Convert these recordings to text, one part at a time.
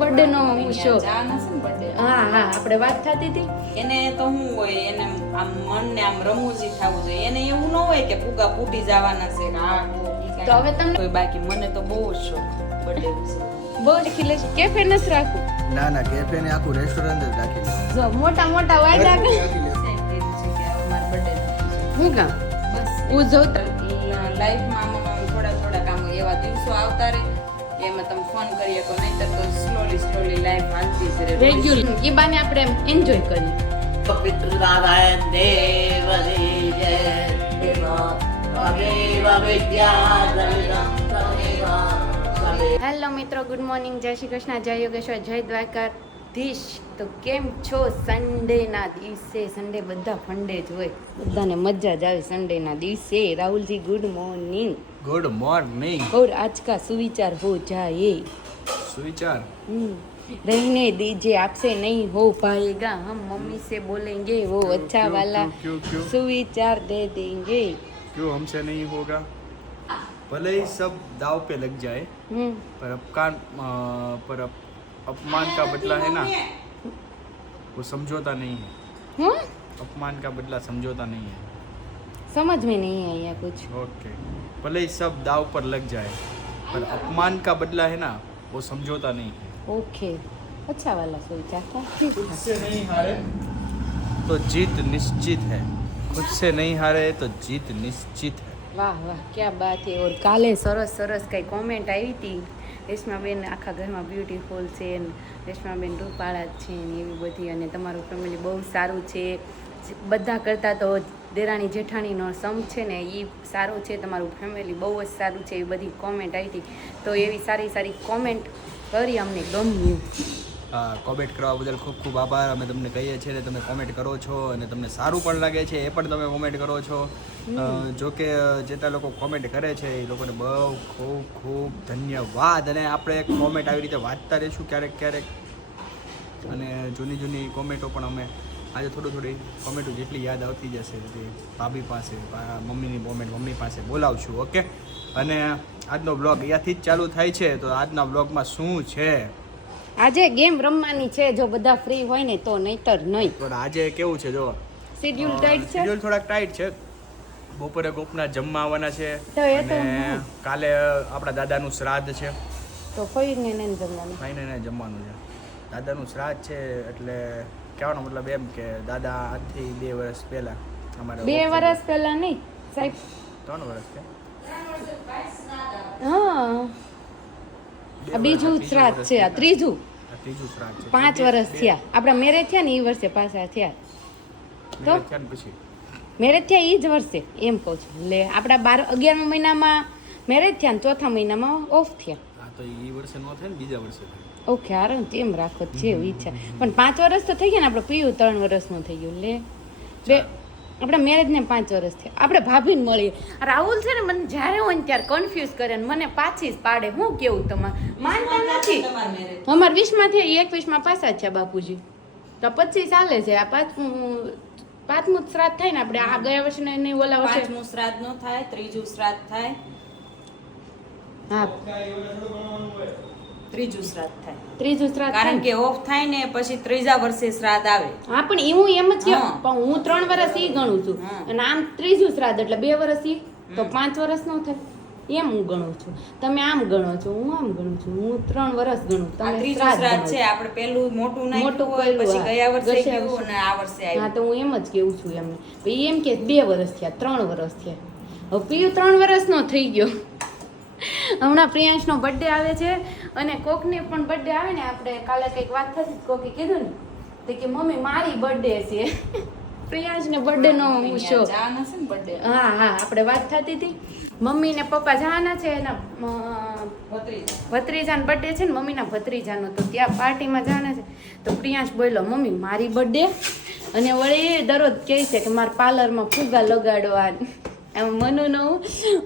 Birthday નો શોખ. હા હા, આપણે વાત થતી હતી. એને તો શું હોય, એને આમ મનને આમ રમૂજી થવું જોઈએ. એને એવું ન હોય કે ફુગા ફૂટી જવાના છે ને આ તો હવે તમને બાકી મને તો બહુ જ શોખ બર્થડે ઉજવવાનો. બહુ ખીલે છે. કેફે નથી રાખવું. ના ના, કેફે ને આખું રેસ્ટોરન્ટ જ રાખી દે. જો મોટા મોટા વાયદા કર. મારા બર્થડે હું કામ બસ ઉજવતા લાઈફમાં થોડા કામ એવા દિવસો આવતા રહે કે એમાં તમે ફોન કરી શકો, નહીંતર તો સ્લોલી લાઈફ હાલતી જ રહે. રેગ્યુલર ઈ બાને આપણે એન્જોય કરીએ. પવિત્ર નારાયણ દેવની જય દેવા તમેવ વિદ્યાધરમ તમેવ. હેલો મિત્રો, ગુડ મોર્નિંગ, જય શ્રી કૃષ્ણ, જય યોગેશ્વર, જય દ્વારકાધીશ. તો કેમ છો? સન્ડેના દિવસે સન્ડે બધા ફંડે જ હોય, બધાને મજા જ આવે સન્ડેના દિવસે. Rahulji good morning. Good morning. और आज का सुविचार हो जाए. સુવિચાર रहने दीजिए, आपसे नहीं हो पाएगा, हम मम्मी से बोलेंगे, वो अच्छा वाला क्यों सुविचार दे देंगे. क्यों हमसे नहीं होगा? भले ही सब दाव पे लग जाए पर अपमान का बदला है ना, वो समझौता नहीं है. अपमान का बदला समझौता नहीं है. समझ में नहीं आया कुछ. ओके, भले ही सब दाव पर लग जाए पर अपमान का बदला है ना, वो समझौता नहीं है. ओके, अच्छा वाला सुविचार था. खुद से नहीं हारे तो जीत निश्चित है. खुद से नहीं हारे तो जीत निश्चित है. વાહ વાહ, ક્યાં બાત છે. ઓર કાલે સરસ સરસ કંઈ કોમેન્ટ આવી હતી, રેશમાબેન આખા ઘરમાં બ્યુટીફુલ છે, રેશમાબેન રૂપાળા જ છે ને એવી બધી, અને તમારું ફેમિલી બહુ સારું છે, બધા કરતાં તો દેરાણી જેઠાણીનો સમ છે ને એ સારું છે, તમારું ફેમિલી બહુ જ સારું છે, એવી બધી કોમેન્ટ આવી હતી. તો એવી સારી સારી કોમેન્ટ કરી અમને ગમ્યું. કોમેન્ટ કરવા બદલ ખૂબ ખૂબ આભાર. અમે તમને કહીએ છીએ ને તમે કોમેન્ટ કરો છો અને તમને સારું પણ લાગે છે એ પણ તમે કોમેન્ટ કરો છો. જો કે જેટલા લોકો કોમેન્ટ કરે છે એ લોકોને બહુ ખૂબ ખૂબ ધન્યવાદ. અને આપણે કોમેન્ટ આવી રીતે વાંચતા રહીશું ક્યારેક અને જૂની કોમેન્ટો પણ અમે આજે થોડી કોમેન્ટો જેટલી યાદ આવતી જશે તે ભાભી પાસે, મમ્મીની કોમેન્ટ મમ્મી પાસે બોલાવશું. ઓકે, અને આજનો બ્લોગ અહીંયાથી જ ચાલુ થાય છે. તો આજના બ્લોગમાં શું છે? આજે ગેમ રમવાની છે, જો બધા ફ્રી હોય ને તો, નહીતર નહીં. પણ આજે કેવું છે જો શેડ્યુલ ટાઈટ છે. શેડ્યુલ થોડાક ટાઈટ છે. બપોરે ગોપના જમવા આવવાના છે તો એ તો અને કાલે આપણા દાદાનું શ્રાદ્ધ છે. તો ફઈને નહીં જમવાનું. ફાઈને જમવાનું છે. દાદાનું શ્રાદ્ધ છે એટલે કહેવાનો મતલબ એમ કે દાદા આજથી 2 વર્ષ પહેલા અમારે 2 વર્ષ પહેલા નહીં સાહેબ, 3 વર્ષ છે. હા, આ બીજું શ્રાદ્ધ છે, આ ત્રીજું શ્રાદ્ધ છે. 5 વર્ષ થયા આપણા મેરેજ થયા ને એ વર્ષે પાછા થયા. તો પછી મેરેજ થયા એ જ વર્ષે એમ કહું છું. લે આપણા 11મા મહિનામાં મેરેજ થયા ને 4થા મહિનામાં ઓફ થયા. હા, તો એ વર્ષે નો થાય ને બીજા વર્ષે થાય. ઓકે, હારું તેમ રાખો છે ઈચ્છા. પણ 5 વર્ષ તો થઈ ગયા ને. આપણે પીયું 3 વર્ષનું થઈ ગયું. લે બે આપણા મેરેજને 5 વર્ષ થયા. આપણે ભાભીને મળીએ. રાહુલ છે ને મને જ્યારે હોય ને ત્યારે કન્ફ્યુઝ કરે ને મને પાછી જ પાડે. હું કેવું તમારે માનતા નથી. અમારે 20માં થયા, 21માં પાછા છે બાપુજી. તો 25 ચાલે છે. આ પાંચમું શ્રાદ્ધ થાય ને આપણે આ ગયા વર્ષે નહીં ઓલા વર્ષે 5મું શ્રાદ્ધ નો થાય, 3જું શ્રાદ્ધ થાય, હા 3જું શ્રાદ્ધ થાય. 3જું શ્રાદ્ધ કારણ કે ઓફ થાય ને પછી 3જા વર્ષે શ્રાદ્ધ આવે. હા, પણ એવું એમ જ કે હા. પણ હું 3 વર્ષ ઈ ગણું છું હા. અને આમ 3જું શ્રાદ્ધ એટલે 2 વર્ષ ઈ તો 5 વર્ષ નો થાય એમ હું ગણું છું. તમે આમ ગણો છો, હું આમ ગણું છું. હું 3 વર્ષ ગણું, આ તમે 3જું શ્રાદ્ધ શ્રાદ્ધ ગણો છે. છો. આપણે પેલું મોટું નાખ્યું મોટું હોય, કર્યું, પછી હા. ગયા વર્ષે ગયા ગયું વર્ષે. અને આ વર્ષે હા, આવ્યું. તો હું એમ જ કેવું છું એમને. પછી એમ કે 2 વર્ષ થયા, 3 વર્ષ થયા. હવે પીયું 3 વર્ષનો થઈ ગયો. હમણાં પ્રિયાંશનો બર્થડે આવે છે અને કોકની પણ બર્થડે આવે ને. આપણે કાલે કંઈક વાત થતી, કોકે કીધું ને તે કે મમ્મી મારી બર્થડે છે. પ્રિયાંશને બર્થડે નો શોખ. જવાના છે ને birthday. હા હા, આપણે વાત થતી હતી. મમ્મી ને પપ્પા જવાના છે એના ભત્રીજાનો બર્થડે છે ને, મમ્મીના ભત્રીજાનો. તો ત્યાં પાર્ટીમાં જવાના છે. તો પ્રિયાંશ બોલ્યો મમ્મી મારી બર્થડે, અને વળી દરરોજ કહે છે કે મારા પાર્લરમાં ફુગા લગાડવા. એમ મનું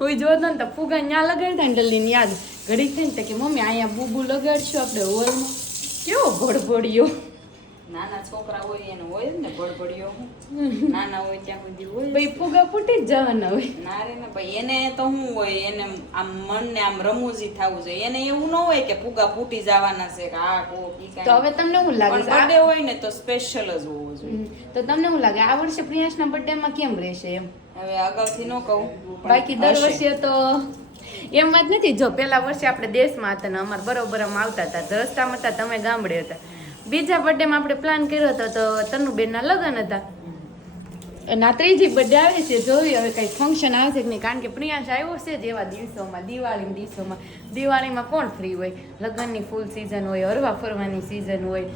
હું જોતો ને તો ફુગા ત્યાં લગાડતા ને ડલ્લીને યાદ ઘડી થઈને કે મમ્મી અહીંયા બૂબુ લગાડશું આપણે હોલમાં. કેવો ભડભડિયો. નાના છોકરા હોય એને હોય જ ને ગડબડીઓ નાના હોય ત્યાં સુધી હોય ભાઈ ફુગા ફૂટી જ જવાના હોય. ના રે ને ભાઈ એને તો શું હોય એને આમ મનને આમ રમૂજી થવું જોઈએ એને એવું ન હોય કે ફુગા ફૂટી જવાના છે કે આ કોક ઈ તો કાંઈ. હવે તમને શું લાગે પણ છે બર્થડે હોય ને તો સ્પેશિયલ જ હોવો જોઈએ. તો તમને શું લાગે આ વર્ષે પ્રિયાંશના બર્થડે માં કેમ રહેશે એમ? હવે અગાઉથી ન કહું પણ બાકી દર હશે. વર્ષે તો એમ વાત નથી. જો પેલા વર્ષે આપણે દેશમાં હતા ને અમારે બરોબર આમ આવતા હતા, રસ્તામાં હતા, તમે ગામડે હતા. બીજા બર્થડે માં આપણે પ્લાન કર્યો હતો તો તનુબેનના લગ્ન હતા અને આ ત્રીજી બર્થડે આવે છે. જોવી હવે કઈ ફંક્શન આવશે કે નહીં, કારણ કે પ્રિયાંશ આવ્યો છે જ એવા દિવસોમાં, દિવાળીના દિવસોમાં. દિવાળીમાં કોણ ફ્રી હોય? લગ્નની ફૂલ સિઝન હોય, હરવા ફરવાની સિઝન હોય,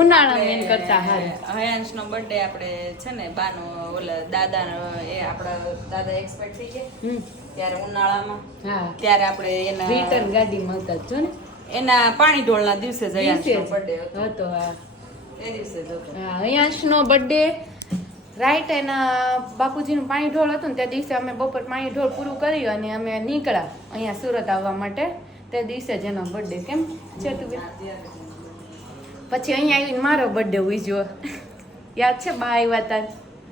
ઉનાળામાં એમ કરતા હાલ. હયાંશનો બર્થડે આપણે છે ને બાનો ઓલા દાદાનો એ આપણા દાદા એક્સપાયર થઈ ગયા ત્યારે ઉનાળામાં હા, ત્યારે આપણે એના રિટર્ન ગાડીમાં હતા જો ને એના પાણી ઢોળના દિવસે જ હયાંશનો દિવસે બર્થડે જ હતો હતો. હા, એ દિવસે જ હતો. હા, હયાંશનો બર્થડે રાઈટ એના બાપુજીનું પાણી ઢોળ હતું ને તે દિવસે અમે બપોર પાણી ઢોળ પૂરું કરી અને અમે નીકળ્યા અહીંયા સુરત આવવા માટે. તે દિવસે જ એનો બર્થડે કેમ છે તું બેન? પછી અહીંયા આવીને મારો બર્થડે ઉજવ્યો. યાદ છે બા આવ્યા હતા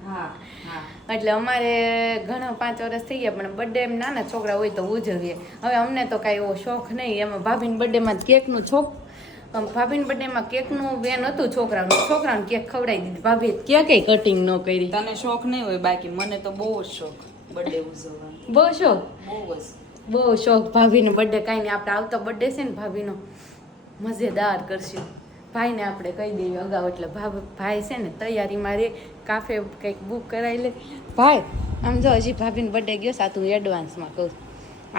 હા હા એટલે અમારે ઘણા 5 વર્ષ થઈ ગયા પણ બર્થડે એમ નાના છોકરા હોય તો ઉજવીએ. હવે અમને તો કાંઈ એવો શોખ નહીં. એમાં ભાભીના બર્થડેમાં કેકનું ભાભીના બર્થડેમાં કેકનું બેન હતું છોકરાનું કેક ખવડાવી દીધી. ભાભીએ કેકે કટિંગ ન કરી. તને શોખ નહીં હોય બાકી મને તો બહુ જ શોખ બર્થડે ઉજવવાનો બહુ શોખ, બહુ જ શોખ ભાભીનો બર્થડે. કાંઈ નહીં, આપણે આવતો બર્થડે છે ને ભાભીનો મજેદાર કરશું. ભાઈને આપણે કહી દઈએ અગાઉ એટલે ભાઈ છે ને તૈયારીમાં રે, કાફે કંઈક બુક કરાવી લે. ભાઈ આમ જો હજી ભાભીનો બર્થડે ગયો સા તું એડવાન્સમાં કહું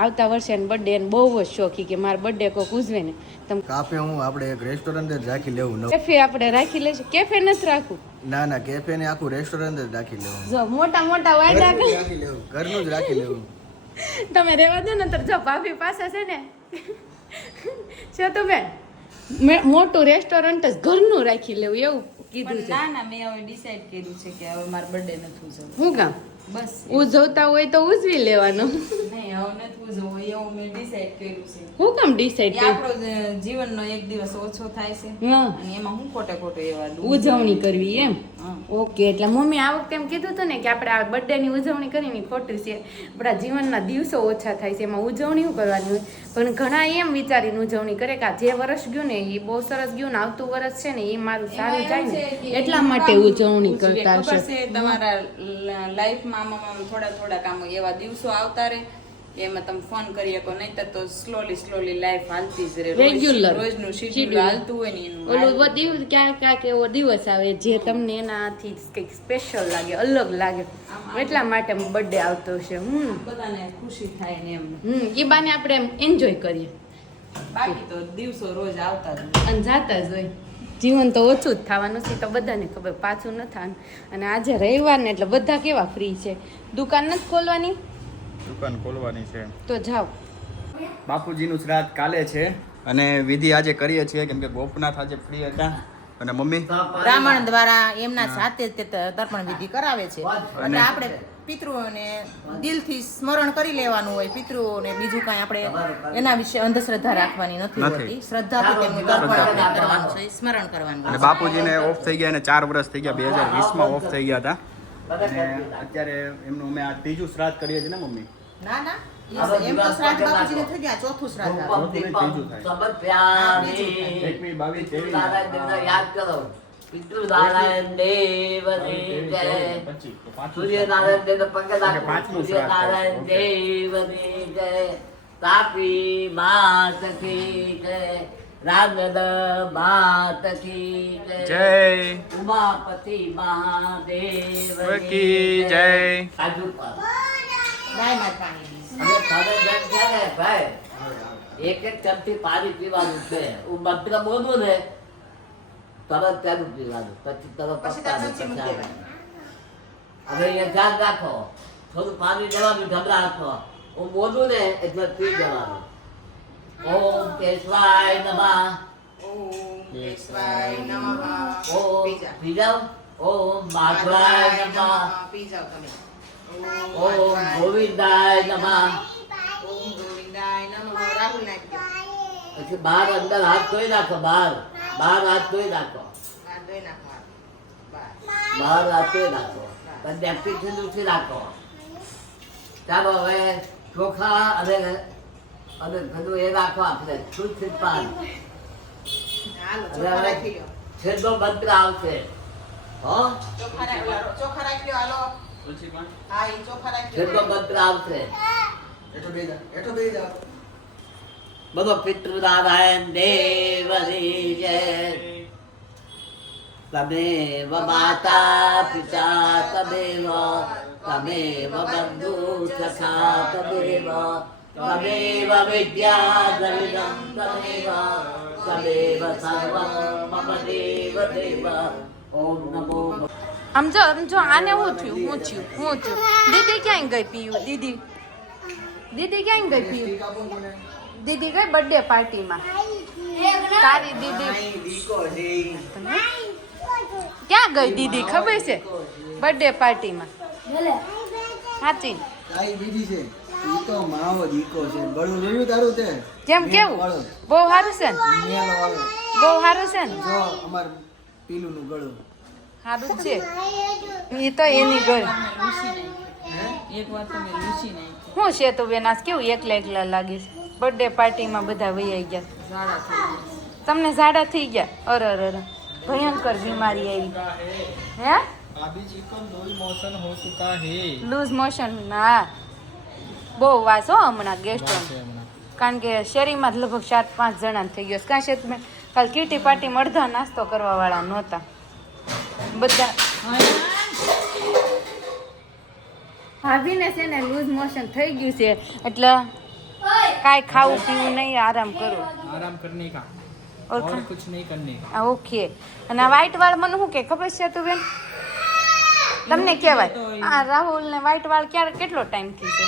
આવતા વર્ષે બર્થડે એને બહુ જ શોખી કે મારો બર્થડે કોઈક ઉજવે ને. તમે કાફે હું આપણે એક રેસ્ટોરન્ટ જ રાખી લેવું નવું. કેફે આપણે રાખી લેશું. કેફે નથી રાખવું. ના ના કેફે ને આખું રેસ્ટોરન્ટ જ રાખી લેવું. જો મોટા મોટા વાયદા રાખી લેવું, ઘરનું જ રાખી લેવું. તમે રહેવા દો ને તો જો ભાભી પાસે છે ને છે તો બેન મોટું રેસ્ટોરન્ટ જ ઘરનું રાખી લેવું એવું કીધું પણ છે. ના ના મેં હવે ડિસાઈડ કર્યું છે કે હવે મારો બર્થડે નથી ઉજવવો. હું કામ બસ ઉજવતા હોય તો ઉજવી લેવાનું. નહીં હવે નથી ઉજવવો એવું મેં ડિસાઈડ કર્યું છે. હું કામ ડિસાઈડ એ કરી? આપણો જીવનનો એક દિવસ ઓછો થાય છે હા, અને એમાં હું ખોટે એવા ઉજવણી કરવી એમ. હા. ઓકે, એટલે મમ્મી આ વખતે એમ કીધું હતું ને કે આપણે આ બર્થડે ની ઉજવણી કરીને ખોટું છે. આપણા જીવનના દિવસો ઓછા થાય છે એમાં ઉજવણી શું કરવાની હોય. પણ ઘણા એમ વિચારીને ઉજવણી કરે કે આ જે વર્ષ ગયું ને એ બહુ સરસ ગયું ને આવતું વર્ષ છે ને એ મારું સારું જાય ને એટલા માટે ઉજવણી કરતા ખબર હશે. છે તમારા લાઈફમાં આમાં થોડા કામ એવા દિવસો આવતા રહે એમાં તમે ફોન કરી શકો નહીતર તો સ્લોલી લાઈફ હાલતી જ રહે. Regular. રોજનું Schedule. શેડ્યુલ હાલતું હોય ને એનું ઓલું દિવસ ક્યાંક એવો દિવસ આવે જે તમને એનાથી કંઈક સ્પેશિયલ લાગે, અલગ લાગે, એટલા માટે બર્થડે આવતો છે. બધાને ખુશી થાય ને એમ. એ બાને આપણે એમ એન્જોય કરીએ બાકી તો દિવસો રોજ આવતા જ હોય. અને જાતા જ હોય. જીવન તો ઓછું જ થવાનું છે તો બધાને ખબર, પાછું ન થવાનું. અને આજે રવિવાર ને એટલે બધા કેવા ફ્રી છે. દુકાન નથી ખોલવાની દુકાન ખોલવાની છે તો જાઓ. બાપુજીનું શ્રાદ્ધ કાલે છે અને વિધિ આજે કરીએ છીએ કેમ કે ગોપનાથ આજે ફ્રી હતા અને મમ્મી બ્રાહ્મણ દ્વારા એમના સાથે જ તે તર્પણ વિધિ કરાવે છે. એટલે આપણે પિતૃઓને દિલથી સ્મરણ કરી લેવાનું હોય. પિતૃઓને બીજું કાંઈ આપણે એના વિશે અંધશ્રદ્ધા રાખવાની નથી હોતી. શ્રદ્ધાથી તેમનું તર્પણ આપણે કરવાનું છે, સ્મરણ કરવાનું અને બાપુજીને ઓફ થઈ ગયા અને 4 વર્ષ થઈ ગયા, 2020માં ઓફ થઈ ગયા હતા અને અત્યારે એમનું અમે આ ત્રીજું શ્રાદ્ધ કરીએ છીએ ને મમ્મી. ના ના એમ તો શ્રાદ્ધ બાપુજીને થઈ ગયા, ચોથું શ્રાદ્ધ આવે. ચોથું નહીં, ત્રીજું થાય. સબત પ્યારી 21, 22, 23, નારાયણ દેવને યાદ કરો. પિતૃ નારાયણ દેવની જય. 25, તો પાંચમું સૂર્ય નારાયણ દેવને પગે લાગો. પાંચમું સૂર્ય શ્રાદ્ધ નારાયણ થાય. દેવની જય. તાપી માત કી જય. રાગદ માત કી જય ઉમાપતિ મહાદેવ કી જય. સાજુ પર ગાય માત પાણી હવે સાદા જન છે ને ભાઈ એક ચમચી પાણી પીવાનું છે. હું મંત્ર બોલું ને તરત તેનું પીવાનું પછી તરત પસ્તાવાનું. હવે એ ધ્યાન રાખો, થોડું પાણી લેવાનું ઢબલા હાથમાં. હું બોલું ને એટલે પી જવાનું. ઓમ કેશવાય નમઃ. ઓમ કેશવાય નમઃ. ઓમ પી જાઓ. ઓમ માધવાય નમઃ. પી જાઓ તમે. ઓમ ગોવિંદાય નમઃ. ઓમ ગોવિંદાય નમઃ. રાહુલ નાખજો. પછી બહાર અંદર હાથ ધોઈ નાખો. બહાર હાથ ધોઈ નાખો. બહાર રાખી નાખો પણ ડેપ્ટી છે દૂસરી રાખો. ચાલો હવે ચોખા અને બધું એ રાખો આપણે શુદ્ધ પાન. છેલ્લો મંત્ર આવશે. હો છેલ્લો મંત્ર આવશે. બોલો પિતૃનારાયણ દેવની જય. તમેવ માતા પિતા તમેવ બંધુ સખા તમેવ વિદ્યા દ્રવિડમ તમેવ સર્વં મમ દેવ દેવ. ઓમ નમો. આમ જો આને હું થયું દીદી ક્યાં ગઈ પીયું? દીદી ક્યાં ગઈ પીયું? દીદી ગઈ બર્થડે પાર્ટીમાં. તારી દીદી ક્યાં ગઈ? દીદી ખબર છે બર્થડે પાર્ટીમાં. સાચી તારી બીજી છે ઈ તો માવો દીકો છે. ગળું જોયું તારું તે કેમ કેવું? બહુ સારું છે ને? મેલ વાળો બહુ સારું છે ને? જો અમાર પીલું નું ગળું સારું છે એ તો એની ગઈ. એક વાર તમે લૂસી નાખી. શું છે તો બેનાસ કેવું એકલા લાગે છે? બર્થડે પાર્ટીમાં બધા વૈયા ગયા. ઝાડા થઈ ગયા. તમને ઝાડા થઈ ગયા? અરે ભયંકર બીમારી આવી. હે अभी चिकन लूज मोशन हो चुका है. Loose motion? હા બહુ વાસ હો હમણાં ગેસ્ટો. કારણ કે શેરીમાં જ લગભગ 4-5 જણા થઈ ગયો. કાં છે તમે કાલ કીટી પાર્ટીમાં અડધા નાસ્તો કરવા વાળા નહોતા બધા. ભાભીને છે ને લૂઝ મોશન થઈ ગયું છે એટલે કાંઈ ખાવું પીવું નહીં, આરામ કરવો. आराम करने का और और कुछ नहीं करने का. ઓકે. અને આ વ્હાઈટ વાળ મને શું કે ખબર છે તું બેન? તમને કહેવાય આ રાહુલ ને વ્હાઈટ વાળ કેટલો ટાઈમ થી છે?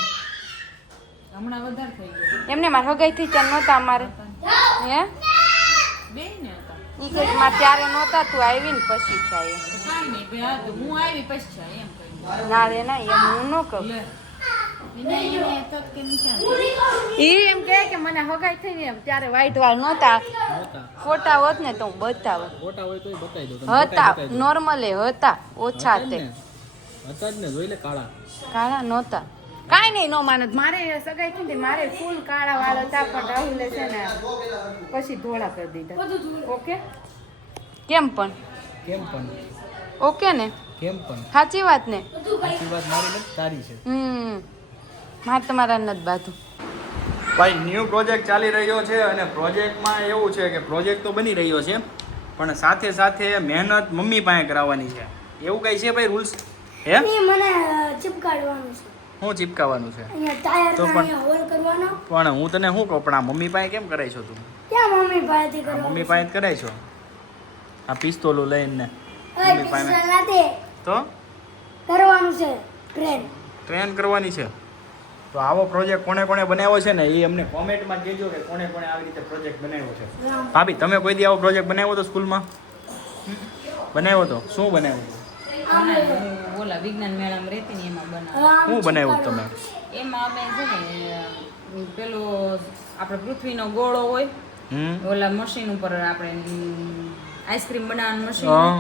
હમણાં વધારે થઈ ગયો. એમને મારે હગાઈ થી ત્યાં નહોતા અમારે. હે બે ને હતા. ઈ કે મારે ત્યારે નહોતા, તું આવી ને પછી થાય એમ. કાંઈ નહીં બે હા તો હું આવી પછી છે એમ કહ્યું. ના રે ના, એમ હું ન કહું. લે એને તો કેમ ક્યાં ઈ એમ કે મને હગાઈ થઈ ને એમ ત્યારે વ્હાઈટ વાળ નહોતા. ફોટા હોત ને તો હું બતાવત. ફોટા હોય તો બતાવી દો. હતા નોર્મલે હતા, ઓછા તે હતા જ ને, જોઈ લે કાળા. કાળા નહોતા. કાંઈ નહીં નો માનત. મારે સગાઈ થઈ ને મારે ફૂલ કાળા વાળ હતા પણ રાહુલે છે ને પછી ધોળા કરી દીધા. ઓકે કેમ પણ? કેમ પણ? ઓકે ને? કેમ પણ? સાચી વાત ને? સાચી વાત મારી નથી, તારી છે. મારે તમારા નથી બાતું. ભાઈ ન્યૂ પ્રોજેક્ટ ચાલી રહ્યો છે અને પ્રોજેક્ટમાં એવું છે કે પ્રોજેક્ટ તો બની રહ્યો છે પણ સાથે સાથે મહેનત મમ્મી પાસે કરાવવાની છે. એવું કઈ છે ભાઈ રૂલ્સ? હે મને ચિપકાડવાનું છે. શું ચિપકાવવાનું છે? અહીંયા ટાયર તો પણ- અહીંયા હોલ કરવાનો. પણ હું તને શું કહું, પણ આ મમ્મી પાસે કેમ કરાય છો તું? ક્યાં મમ્મી પાસેથી આ કરવાનું? મમ્મી પાસે જ કરાય છો? આ પિસ્તોલું લઈને ઓય, મમ્મી પાસે પિસ્તોલ નથી. તો કરવાનું છે ટ્રેન. ટ્રેન કરવાની છે. તો આવો પ્રોજેક્ટ કોણે કોણે બનાવ્યો છે ને એ અમને કોમેન્ટમાં કહેજો કે કોણે કોણે આવી રીતે પ્રોજેક્ટ બનાવ્યો છે. ભાભી તમે કોઈ દી આવો પ્રોજેક્ટ બનાવ્યો તો સ્કૂલમાં? બનાવ્યો તો? શું બનાવ્યું? હું ઓલા વિજ્ઞાન મેળામાં રહેતી ને એમાં બનાવ. શું બનાવ્યું તમે? એમાં અમે છે ને પેલો આપણે પૃથ્વીનો ગોળો હોય ઓલા મશીન ઉપર આપણે આઈસ્ક્રીમ બનાવવાનું મશીન હા.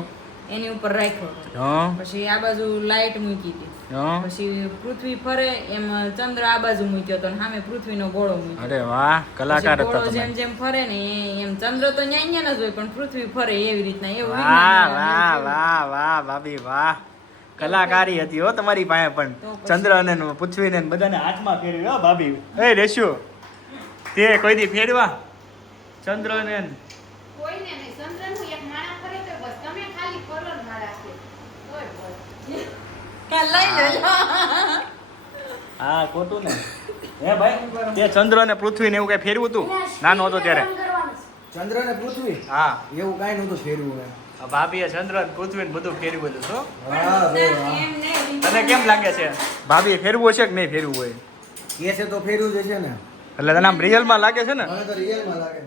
એની ઉપર રાખ્યો હતો. હા પછી આ બાજુ લાઈટ મૂકી હતી. હા. પછી પૃથ્વી ફરે એમ ચંદ્ર આ બાજુ મૂક્યો હતો અને સામે પૃથ્વીનો ગોળો મૂક્યો. અરે વાહ, કલાકાર પછી હતા ગોળો તમે. જેમ જેમ ફરે ને એમ ચંદ્ર તો ન્યા જ હોય પણ પૃથ્વી ફરે એવી રીતના એવું વાહ વિજ્ઞાન વાહ વાહ વાહ ભાભી વાહ, કલાકારી હતી હો તમારી પાસે પણ. તો પછી. ચંદ્ર ને પૃથ્વીને ને બધાને હાથમાં ફેરવી હો ભાભી. એ રેસ્યો તે કોઈ દી ફેરવા ચંદ્ર ને? કોઈને નહીં, ચંદ્રનું એક માળા કરે તો બસ તમે ખાલી કરો ને માળા છે તોય બસ. લઈ લે હા ખોટું ને. હે ભાઈ તે ચંદ્ર ને પૃથ્વી ને એવું કઈ ફેરવું તું નાનો હતો ત્યારે? કરવાનું છે. ચંદ્ર ને પૃથ્વી હા, એવું કાંઈ નહોતું ફેરવું એમ. આ ભાભીએ ચંદ્ર ને પૃથ્વી ને બધું ફેરવ્યું હતું. શું હા ભાઈ હા. એમ નહીં તને કેમ લાગે છે ભાભી ફેરવું છે કે નહીં ફેરવું હોય? કે છે તો ફેરવું જ છે ને. એટલે તને આમ રિયલમાં લાગે છે ને? મને તો રિયલમાં લાગે.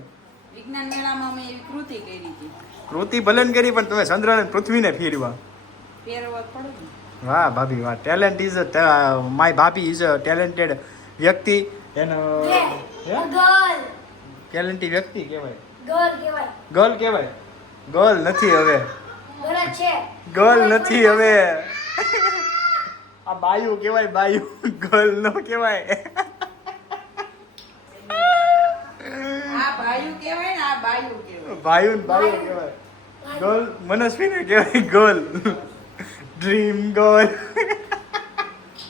વિજ્ઞાન મેળામાં અમે એવી કૃતિ કરી હતી કૃતિ ભલે ને કરી પણ તમે ચંદ્ર ને પૃથ્વીને ફેરવા. પહેરવા પડે ને. વાહ ભાભી વાહ, ટેલેન્ટ ઇઝ માય ભાભી ઇઝ અ ટેલેન્ટેડ વ્યક્તિ. એનો ગર્લ. ટેલેન્ટી વ્યક્તિ કહેવાય, ગર્લ કહેવાય. ગર્લ કહેવાય. ગર્લ નથી હવે, ગલત છે. ગર્લ નથી હવે આ બાયુ કહેવાય બાયુ ગર્લ નો કહેવાય આ ભાઈયું કહેવાય ને આ બાયું કહેવાય. બાયુ ને બાયુ કહેવાય ગર્લ મનસ્વીને કહેવાય ગર્લ ડ્રીમ ગર્લ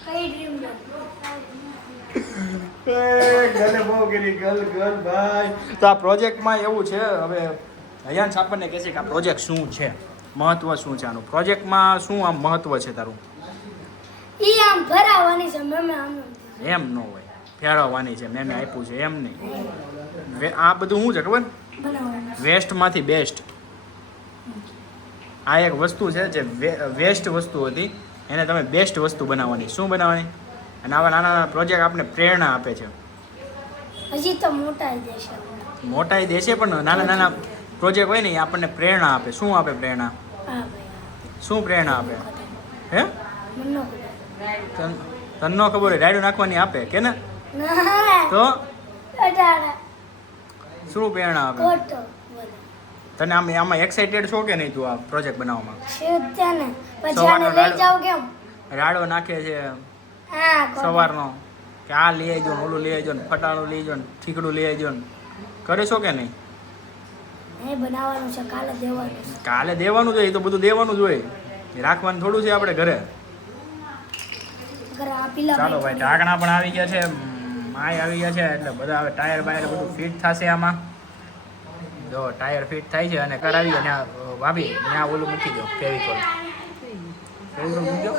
કઈ ડ્રીમ ગલે બહુ કરી ગર્લ ગર્લ ભાઈ તો આ પ્રોજેક્ટમાં એવું છે હવે અયાન આપણને કહે છે કે આ પ્રોજેક્ટ શું છે મહત્વ શું છે આનું પ્રોજેક્ટમાં શું આમ મહત્વ છે તારું ઈ આમ ભરાવાની છે મેં આમ એમ ન હોય ફેરવવાની છે મેં આપ્યું છે એમ નહીં આ બધું શું છે ખબર બનાવવાનું. વેસ્ટમાંથી બેસ્ટ આ એક વસ્તુ છે જે વેસ્ટ વસ્તુ હતી એને તમે બેસ્ટ વસ્તુ બનાવવાની શું બનાવવાની અને આવા નાના નાના પ્રોજેક્ટ આપણને પ્રેરણા આપે છે હજી તો મોટા જ દેશે. મોટા દેશે પણ નાના નાના પ્રોજેક્ટ હોય ને એ આપણને પ્રેરણા આપે શું આપે પ્રેરણા હા ભાઈ શું પ્રેરણા આપે હે મને ન ખબર. તને ન ખબર હોય રાયડું નાખવાની આપે કે ને ના તો અઢાર શું પ્રેરણા આપે ખોટો બોલો તને આમાં એક્સાઇટેડ છો કે નહીં તું આ પ્રોજેક્ટ બનાવવામાં છે ત્યાં ને પછી સવારનો આને લઈ રાડો. જાવ કેમ રાડો નાખે છે હા ખોટો. સવારનો કે આ લઈ આવજો ને ઓલું લઈ આવજો ને ફટાણું લઈ આવજો ને ઠીકડું લઈ આવજો ને કરે છો કે નહીં એ બનાવવાનું છે કાલે દેવાનું છે. કાલે દેવાનું જોઈએ તો બધું દેવાનું જ હોય એ રાખવાનું થોડું છે આપણે ઘરે ઘરે આ પીલા ચાલો ભાઈ ઢાંકણા પણ આવી ગયા છે માય આવી ગયા છે એટલે બધા હવે ટાયર બાયર બધું ફિટ થશે આમાં જો ટાયર ફિટ થાય છે અને કરાવી અને ભાભી ત્યાં ઓલું મૂકી દો ફેવિકોલ ફેવિકોલ મૂકી દો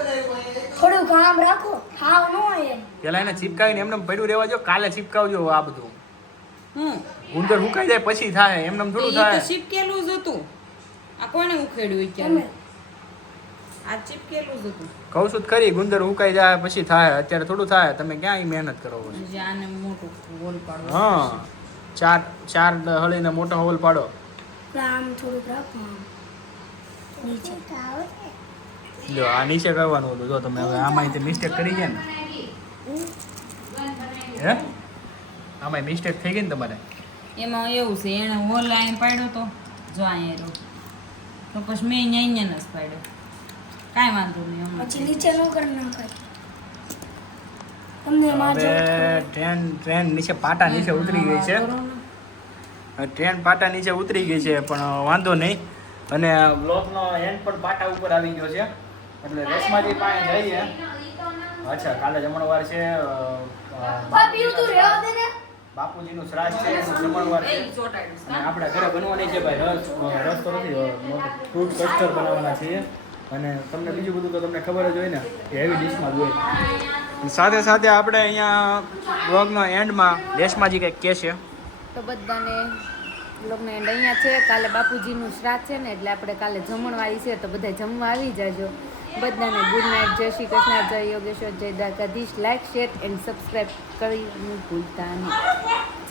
થોડું કામ રાખો હાવ ન હોય એમ. પેલા એને ચીપકાવીને એમને પડ્યું રહેવા જો કાલે ચીપકાવજો આ બધું હું ગુંદર સુકાઈ જાય પછી થાય એમને થોડું ઈ થાય તો ચીપકેલું જ હતું. આ કોને ઉખેડ્યું ઈ તમે ક્યારે? આ ચીપકેલું જ હતું. કહું છું તો ખરી ગુંદર સુકાઈ જાય પછી થાય અત્યારે થોડું થાય તમે ક્યાં મહેનત કરો છો પછી આને મોટું હોલ પાડવું. હા ચાર હળીને મોટો હોલ પાડો આમ થોડુંક રાખો આમ. નીચે જો આ નીચે કરવાનું હતું જો તમે હવે આમાં મિસ્ટેક કરી છે ને હે આમાં મિસ્ટેક થઈ ગઈ ને તમારે એમાં એવું છે એને હોલ આઈને પાડ્યો તો જો અહીંયા રહ્યો. તો પછી મેં અહીંયા જ પાડ્યો. કાંઈ વાંધો નહીં હમણાં. પછી નીચે ન કરી નાખાય. તમને મારે હવે ટ્રેન નીચે પાટા નીચે ઉતરી ગઈ છે ટ્રેન પાટા નીચે ઉતરી ગઈ છે પણ વાંધો નહીં અને બ્લોકનો એન્ડ પણ પાટા ઉપર આવી ગયો છે એટલે રેશમાજી પાસે જઈએ અચ્છા કાલે જમણવાર છે ભાભી તું રહેવા દે ને. બાપુજીનું શ્રાદ્ધ છે એનું જમણવાર છે એ ચોટાડ્યું. અને આપણે ઘરે બનવાની છે ભાઈ રસ તો નથી ફ્રૂટ કસ્ટર્ડ બનાવવાના છીએ અને તમને બીજું બધું તો તમને ખબર જ હોય ને કે હેવી ડિશમાં જ હોય સાથે સાથે આપણે અહીંયા બ્લોગનો એન્ડમાં રેશમાજી કંઈક કહે છે તો બધાને લોકોને એન્ડ અહીંયા છે કાલે બાપુજીનું શ્રાદ્ધ છે ને એટલે આપણે કાલે જમણવાળી છે તો બધા જમવા આવી જાજો બધાને ગુડ નાઇટ જય શ્રી કૃષ્ણ જય યોગેશ્વર જય Dwarkadhish like share and subscribe કરી ભૂલતા નહીં